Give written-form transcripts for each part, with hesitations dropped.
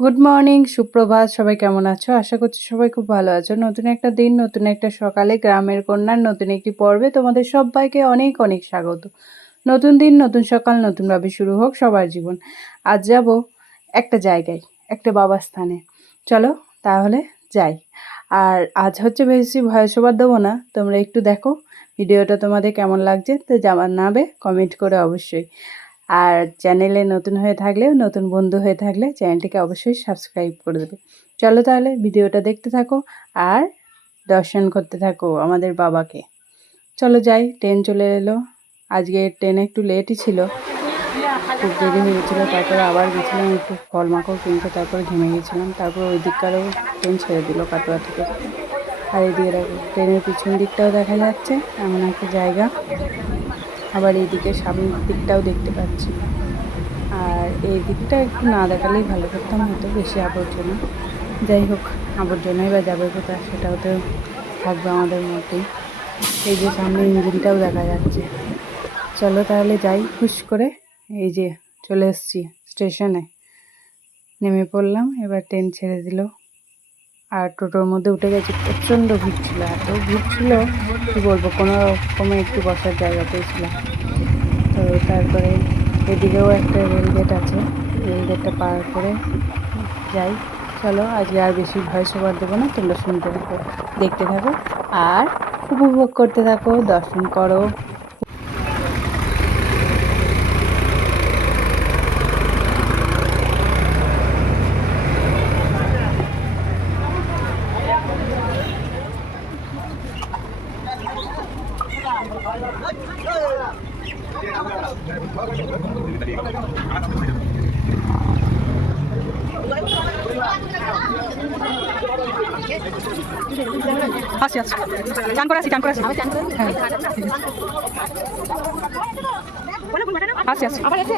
Good morning, সুপ্রভাত। সবাই কেমন আছো? আশা করছি সবাই খুব ভালো আছো। নতুন একটা দিন, নতুন একটা সকালে গ্রামের কন্যার নতুন একটি পর্বে তোমাদের সবাইকে অনেক অনেক স্বাগত। নতুন দিন, নতুন সকাল, নতুনভাবে শুরু হোক সবার জীবন। আজ যাব একটা জায়গায়, একটা বাবার স্থানে। চলো তাহলে যাই। আর আজ হচ্ছে বেশি ভয়েস ওভার দেবো না, তোমরা একটু দেখো ভিডিওটা তোমাদের কেমন লাগছে, তো জানাবে কমেন্ট করে অবশ্যই। আর চ্যানেলে নতুন হয়ে থাকলে, নতুন বন্ধু হয়ে থাকলে চ্যানেলটিকে অবশ্যই সাবস্ক্রাইব করে দেবে। চলো তাহলে ভিডিওটা দেখতে থাকো আর দর্শন করতে থাকো আমাদের বাবাকে। চলো যাই। ট্রেন চলে এলো। আজকে ট্রেন একটু লেটই ছিল, খুব দেরি হয়ে গেছিলো। তারপরে আবার গেছিলাম একটু ফল মাকড় কিনতে, তারপরে ঘেমে গেছিলাম। তারপর ওই দিককারও ট্রেন ছেড়ে দিল কাটোয়া থেকে। আর এদিকে দেখো ট্রেনের পিছন দিকটাও দেখা যাচ্ছে, এমন একটা জায়গা। আবার এইদিকে সামনের দিকটাও দেখতে পাচ্ছি। আর এই দিকটা একটু না দেখালেই ভালো করতাম, হয়তো বেশি আবর্জনা। যাই হোক, আবর্জনাই বা যাবে কোথায়, সেটাও তো থাকবে আমাদের মধ্যেই। এই যে সামনে ইঞ্জিনটাও দেখা যাচ্ছে। চলো তাহলে যাই হুশ করে। এই যে চলে এসেছি স্টেশনে, নেমে পড়লাম। এবার ট্রেন ছেড়ে দিল আর টোটোর মধ্যে উঠে গেছি। প্রচণ্ড ভিড় ছিল, এত ভিড় ছিল কী বলবো, কোনো রকমে একটু বসার জায়গা পেয়েছিলাম। তো তারপরে এদিকেও একটা রেলগেট আছে, রেলগেটটা পার করে যাই। চলো আজকে আর বেশি ভয়েস ওভার দেবো না, তোমরা শুনতে থাকো, দেখতে থাকো আর উপভোগ করতে থাকো, দর্শন করো। আচ্ছা আচ্ছা, চান করে আসি, চান করে আসি। হ্যাঁ আচ্ছা আচ্ছা, আবার আছে।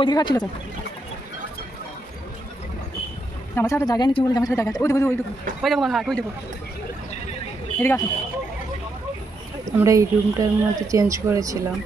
ওইদিকে খাচ্ছিল তো আমার সাথে জায়গায় নিচ্ছি বলে, আমার সাথে জায়গা আছে। ওই দেখো, ওই দেখো, ওই দেখো ঘাট, ওই দেখো, এদিকে আসো। আমরা এই রুমটার মধ্যে চেঞ্জ করেছিলাম,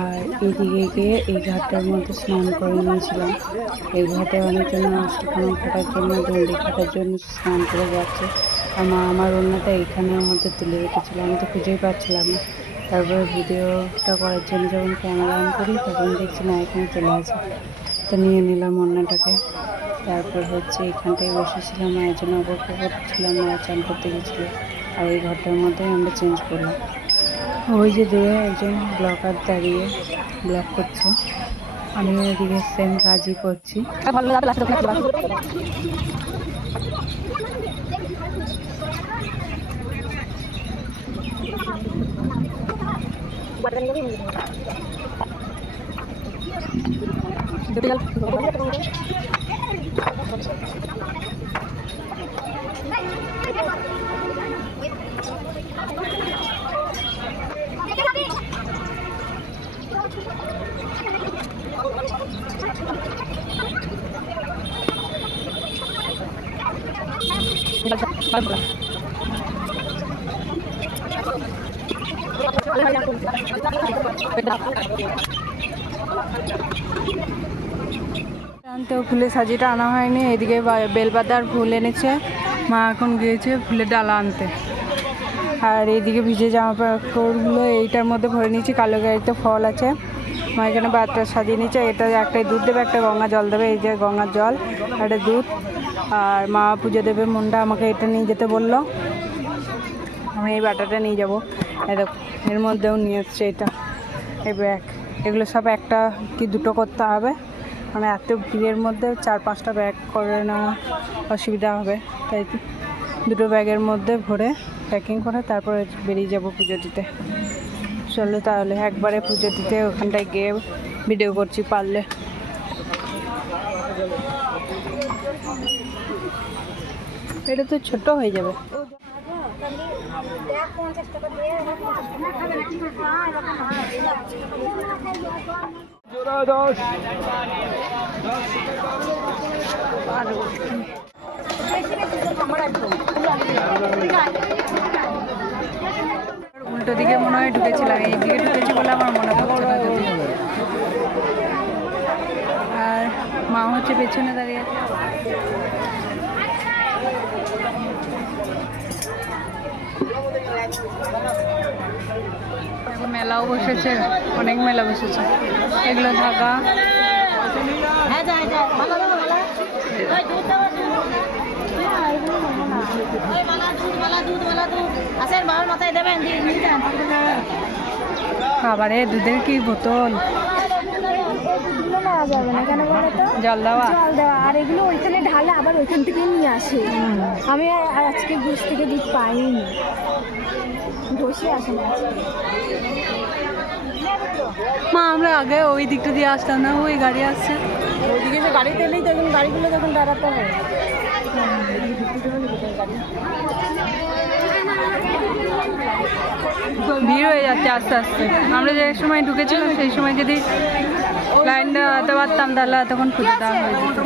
আর এইদিকে গিয়ে এই ঘাটটার মধ্যে স্নান করে নিয়েছিলাম। এই ঘাটে অনেকজন অষ্টপ্রহণ খাটার জন্য, দণ্ডি খাটার জন্য স্নান করে যাচ্ছে। আর মা আমার ওড়নাটা এইখানের মধ্যে তুলে রেখেছিল, আমি তো খুঁজেই পাচ্ছিলাম না। তারপরে ভিডিওটা করার জন্য যখন ক্যামেরা অন করি, তখন দেখছি না এখানে চলে আসে। তো নিয়ে নিলাম ওড়নাটাকে। তারপর হচ্ছে এখানটায় বসেছিলাম, মায়ের জন্য অপেক্ষা করছিলাম, মা চান করতে গেছিলো। আর এই ঘরটার মধ্যেই আমরা চেঞ্জ করলাম। ওই যে দূরে একজন ব্লগার দাঁড়িয়ে ব্লগ করছে, আমি ওইদিকে সেম কাজই করছি। আনতেও ফুলের সাজিটা আনা হয়নি। এদিকে বেলপাতার ফুল এনেছে মা, এখন গিয়েছে ফুলের ডালা আনতে। আর এইদিকে ভিজে জামা কাপড়গুলো এইটার মধ্যে ভরে নিয়েছি। কালো গাড়িতে ফল আছে, মা এখানে বাতটা সাজিয়ে নিচ্ছে। এটা একটাই দুধ দেবে, একটা গঙ্গা জল দেবে। এই যে গঙ্গার জল, একটা দুধ। আর মা পুজো দেবে মুন্ডা, আমাকে এটা নিয়ে যেতে বললো। আমি এই বাটাটা নিয়ে যাবো। এর মধ্যেও নিয়ে এসছে এটা, এই ব্যাগ। এগুলো সব একটা কি দুটো করতে হবে, মানে এত ভিড়ের মধ্যে 4-5টা ব্যাগ করে নেওয়া অসুবিধা হবে। তাই দুটো ব্যাগের মধ্যে ভরে প্যাকিং করে তারপরে বেরিয়ে যাব পুজো দিতে। চলো তাহলে একবারে পুজো দিতে ওখানটায় গিয়ে ভিডিও করছি পারলে। এটা তো ছোট হয়ে যাবে। উল্টো দিকে মনে হয় ঢুকেছিলাম, এই দিকে ঢুকেছি বলে আমার মনে পড়ছে না যদি। আর মা হচ্ছে পেছনে দাঁড়িয়ে আছে। এখন মেলাও বসেছে, অনেক মেলা বসেছে, এগুলো ঢাকা। খাবারে দুধের কি বোতল, নেওয়া যাবে না কেন বলো তো? জল দেওয়া আর এগুলো ওইখানে ঢালে আবার ওইখান থেকে নিয়ে আসে। আমি আজকে ঘুষ থেকে দুধ পাইনি, বসে আসে না। মা আমরা আগে ওই দিকটা দিয়ে আসতাম না, ওই গাড়ি আসছে ওইদিকে যে গাড়িতে এলেই তখন গাড়িগুলো যখন দাঁড়াতে হয়। ভিড় হয়ে যাচ্ছে আস্তে আস্তে। আমরা যে সময় ঢুকেছিলাম সেই সময় যদি লাইনটা হতে পারতাম তাহলে তখন খুঁজে দেওয়া হয়ে যেত।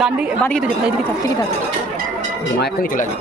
ডান দিকে বাঁ দিকে তো যেতে, এইদিকে থাক, ঠিকই থাক। মা এখনই চলে আসবে।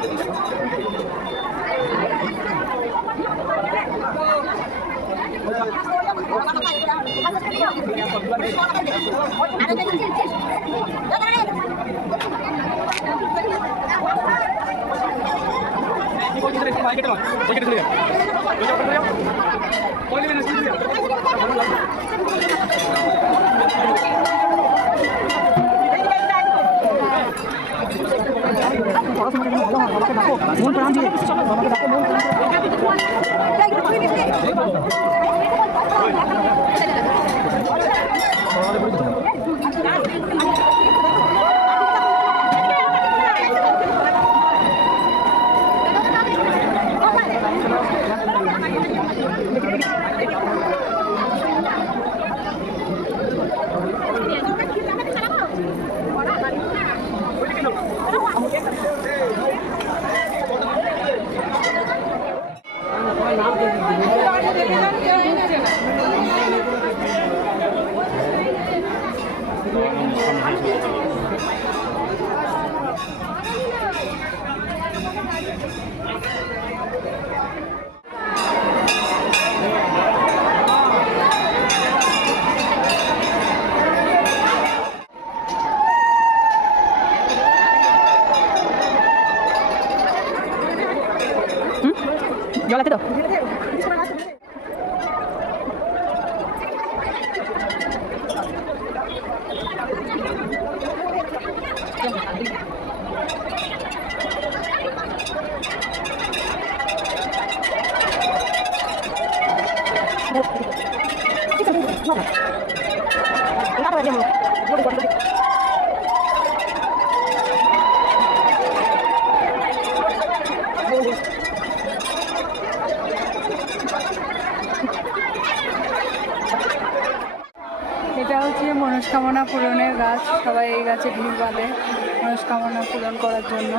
চালাতে তো এটা হচ্ছে মনস্কামনা পূরণের গাছ। সবাই এই গাছে ভিড় বাঁধে মনস্কামনা পূরণ করার জন্য।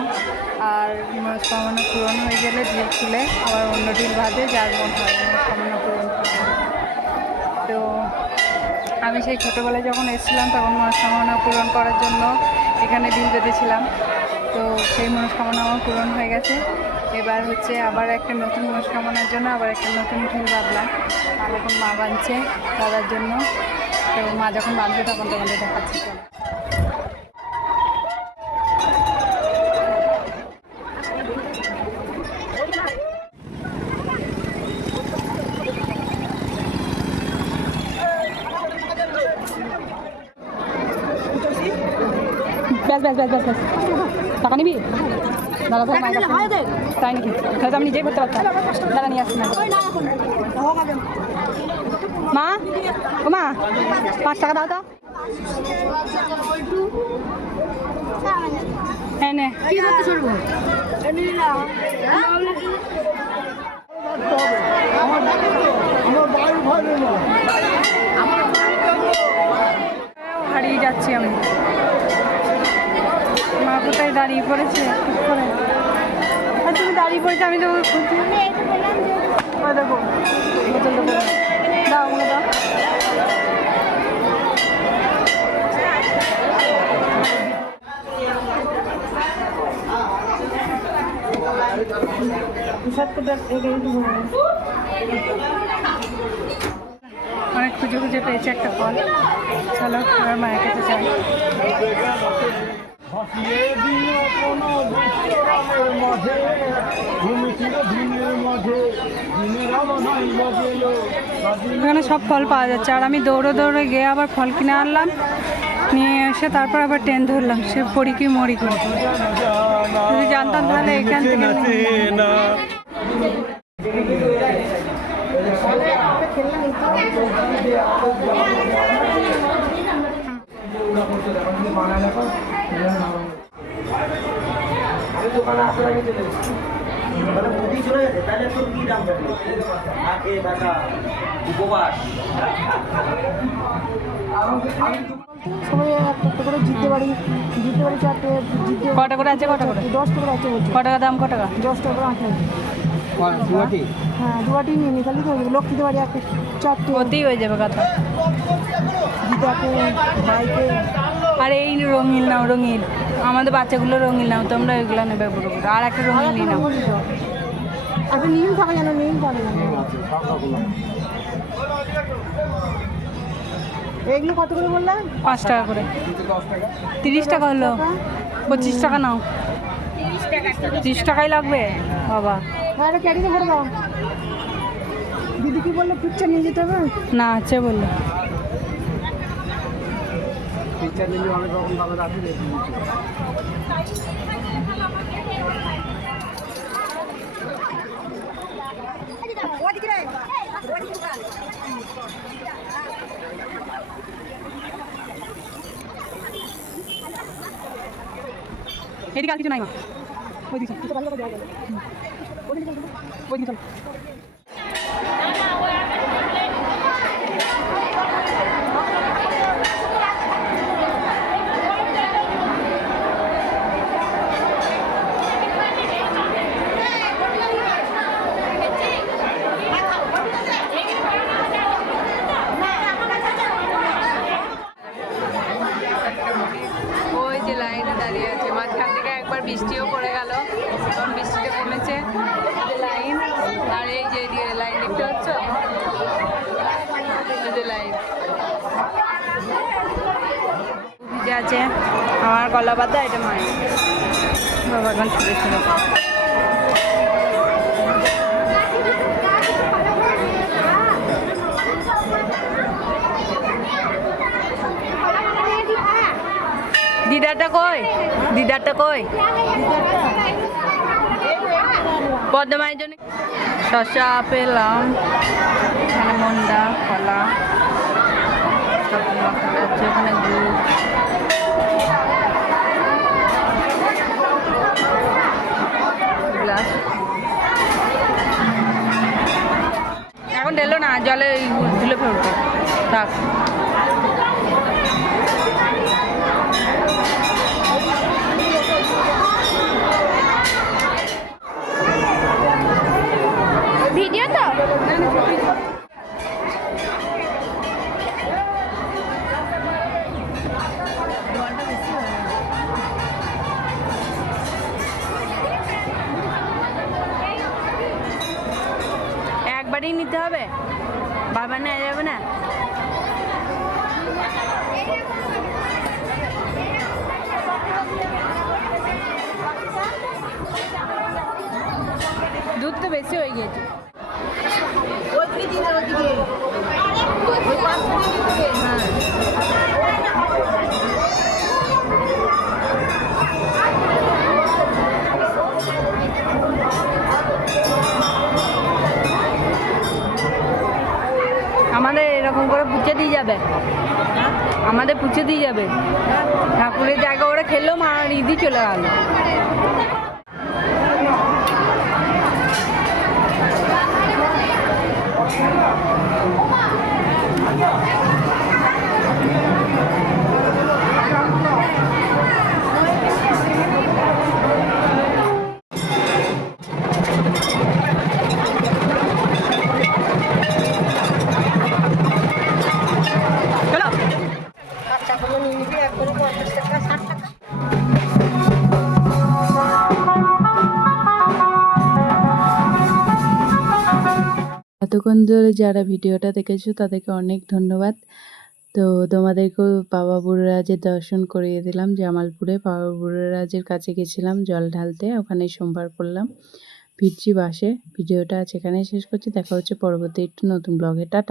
আর মনস্কামনা পূরণ হয়ে গেলে ঢিল খুলে আবার অন্য ঢিল বাঁধে, যার মন হয় মনস্কামনা পূরণ করতে। তো আমি সেই ছোটোবেলায় যখন এসেছিলাম তখন মনস্কামনা পূরণ করার জন্য এখানে ঢিল বেঁধেছিলাম। তো সেই মনস্কামনা আমার পূরণ হয়ে গেছে। এবার হচ্ছে আবার একটা নতুন মনস্কামনার জন্য আবার একটা নতুন ঢিল বাঁধলাম। আর এখন মা বাঁধছে দাদার জন্য। তো মা যখন বাঁধবে তখন তোমাদের দেখাচ্ছি। ব্যাস ব্যাস ব্যাস ব্যাস ব্যাস টাকা নিবি দাদা তো তাই নাকি? তাহলে আমি নিজেই করতে পারতাম। দাদা নিয়ে আসছি না। মা ও মা 5 টাকা দাও তো। হ্যাঁ নে হারিয়ে যাচ্ছি আমি। মা কোথায় দাঁড়িয়ে পড়েছে ঠিক করে। আর তুমি দাঁড়িয়ে পড়েছে, আমি তো খুঁজছি। দেখো বোতল দাও ওগুলো দাও। অনেক খুঁজে খুঁজে পেয়েছে একটা ফল। চলো এবার মায়ের কাছে যাই। এখানে সব ফল পাওয়া যাচ্ছে। আর আমি দৌড়ে দৌড়ে গিয়ে আবার ফল কিনে আনলাম, নিয়ে এসে তারপর আবার ট্রেন ধরলাম। সে পড়ি কি মরি করে। যদি জানতাম তাহলে এখান থেকে সবাই একটা করে জিততে পারি 4টে জিততে। কটা করে আছে? কটা করে? 10 টাকা আছে বলছে। ক টাকা দাম? ক টাকা? 10 টাকা করে 8 হ্যাঁ, দুয়াটি নিয়ে নিই তাহলে তো লোক দিতে পারি। একটা 4টে ওতেই হয়ে যাবে কথা। জিতাকে বাইকে। আর এই রঙিন নাও, রঙিন। আমাদের বাচ্চাগুলো রঙিন নাও, তোমরা ওইগুলো নেবে পুরো পুরো। আর একটা রঙিন নিয়ে নাও। একটা নীল থাকা যেন নীল পাবে না। এগুলো কত করে বললাম? 5 টাকা করে। 30 টাকা হলো। 25 টাকা নাও। 30 টাকাই লাগবে বাবা। হ্যাঁ, ক্যারিতে ভরে দাও। দিদি কি বললো? পিকচার নিয়ে যেতে হবে না আছে বললো। এদিকে আর কিছু নাই মা। ওইদিকে ওইদিকে চল। ওই যে লাইনে দাঁড়িয়ে আছে, মাঝখান থেকে একবার বৃষ্টিও পড়ে গেল, তখন বৃষ্টিটা কমেছে। লাইন আর এই যে লাইন দেখতে পাচ্ছ, যে লাইন ভিজে আছে। আমার গলা বাঁধা, এটা মায়ের বাবা এখন ছুটে ছুটে কই দিদারটা কই পদ্মামায়ের জন্য শসা পেলাম এখানে মন্ডা কলা সব মশলা আছে ওখানে গুড় গ্লাস এখন ঢেলো না জলে তুলে ফেলবো থাক ভিডিও তো একবারই নিতে হবে বারবার নেওয়া যাবে না দুধ তো বেশি হয়ে গিয়েছে আমাদের এরকম করে পুছে দিয়ে যাবে আমাদের পুছে দিয়ে যাবে ঠাকুরের জায়গা ওরা খেললো মা ইদি চলে গেল এতক্ষণ ধরে যারা ভিডিওটা দেখেছো তাদেরকে অনেক ধন্যবাদ তো তোমাদেরকেও বাবা বুড়োরাজের দর্শন করিয়ে দিলাম জামালপুরে বাবা বুড়োরাজের কাছে গেছিলাম জল ঢালতে ওখানে সোমবার করলাম ফিরছি বাসে ভিডিওটা আজ এখানেই শেষ করছি দেখা হচ্ছে পরবর্তী একটু নতুন ব্লগে টাটা